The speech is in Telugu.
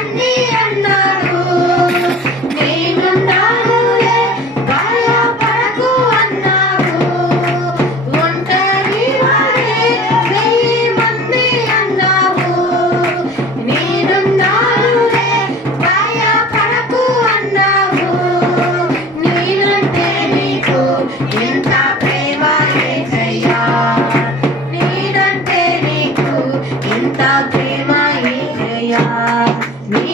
రండి అన్నాడు. నేనున్నానులే భయపడకు అన్నాడు. ఒంటరి వాడే 1000 మంది అన్నావు. నేనున్నానులే భయపడకు అన్నావు. నేనంటే నీకు ఎంత ప్రేమ యేసయ్యా, నేనంటే నీకు ఎంత ప్రేమ యేసయ్యా. నీ